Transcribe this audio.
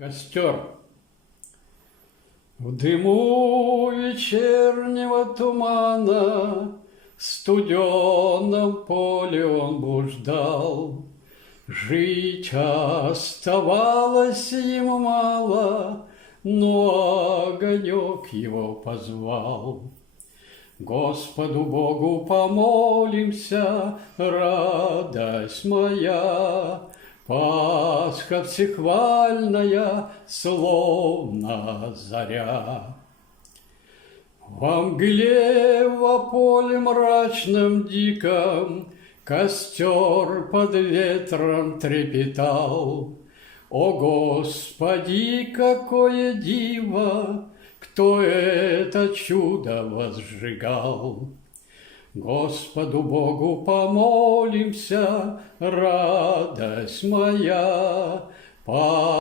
Костер. В дыму вечернего тумана в студеном поле он блуждал. Жить оставалось ему мало, но огонек его позвал. Господу Богу помолимся, радость моя, Пасха всехвальная, словно заря. Во мгле, во поле мрачном диком Костер под ветром трепетал. О, Господи, какое диво! Кто это чудо возжигал? Господу Богу помолимся, радость моя,